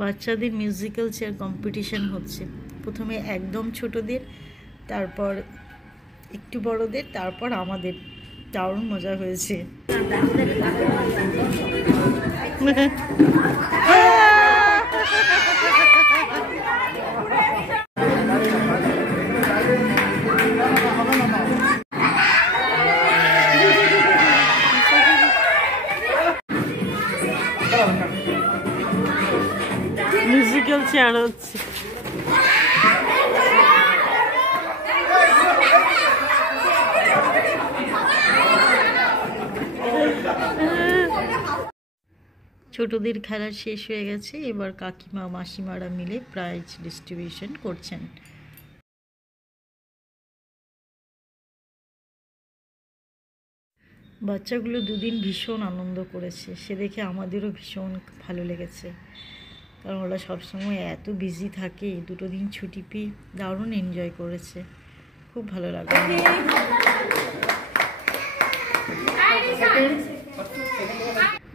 বাচ্চাদের musical chair competition হচ্ছে। প্রথমে একদম ছোটদের, তারপর একটু বড়দের, তারপর আমাদের। দারুণ মজা হয়েছে। মিউজিক্যাল চেয়ার হচ্ছে। ছোটদের খেলা শেষ হয়ে গেছে, এবার কাকিমা মাসিমারা মিলে প্রাইজ ডিস্ট্রিবিউশন করছেন। বাচ্চাগুলো দুদিন ভীষণ আনন্দ করেছে, সে দেখে আমাদেরও ভীষণ ভালো লেগেছে। কারণ ওরা সবসময় এত বিজি থাকে, দুটো দিন ছুটি পেয়ে দারুণ এনজয় করেছে, খুব ভালো লাগলো।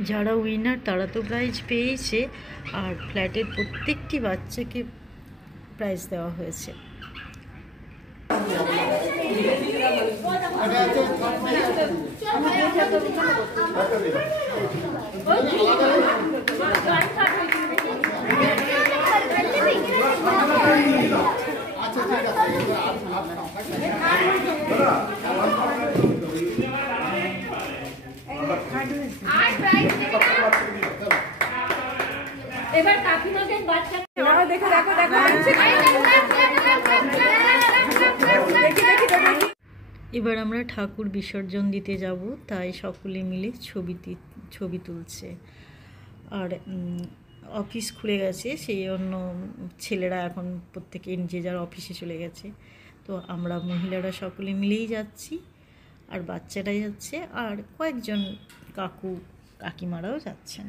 যারা উইনার তারা তো প্রাইজ পেয়েছে, আর ফ্ল্যাটের প্রত্যেকটি বাচ্চাকে প্রাইজ দেওয়া হয়েছে। এবার কাকিমাদের বাচ্চা দেখো দেখো দেখো। এবার আমরা ঠাকুর বিসর্জন দিতে যাব, তাই সকলে মিলে ছবি তুলছে। আর অফিস খুলে গেছে, সেই জন্য ছেলেরা এখন প্রত্যেকে যে যার অফিসে চলে গেছে। তো আমরা মহিলারা সকলে মিলেই যাচ্ছি, আর বাচ্চারা যাচ্ছে, আর কয়েকজন কাকু কাকিমারাও যাচ্ছেন।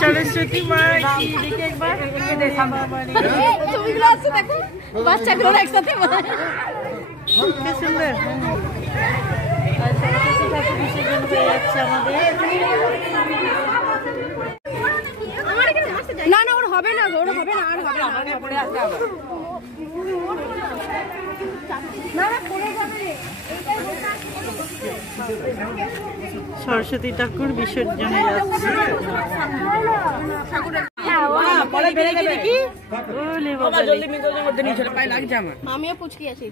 সরস্বতী মা কি দেখে একবার ছবিগুলো আছে দেখো, বাচ্চাগুলো একসাথে কি সুন্দর। আর সরস্বতী ঠাকুর বিসর্জন হয়ে যাচ্ছে আমাদের। না না ওর হবে না, ওর হবে না, আর হবে না, আমাকে পড়ে আসতে হবে না, না পড়ে যাবে। সরস্বতী ঠাকুর বিসর্জনে যাচ্ছে। আমিও পুচকি আছি।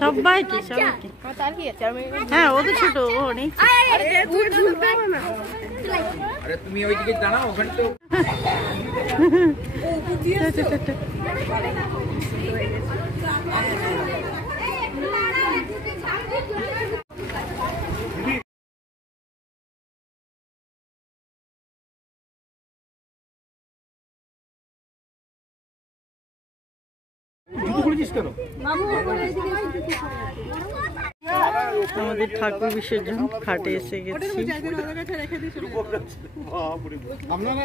সবাইকে তার কি আছে? হ্যাঁ ও তো ছোট, ও নেই। আরে তুমি ওইদিকে দাঁড়াও, ওখানে তো আমাদের ঠাকুর বিসর্জন ঘাটে এসে গেছি। আপনারা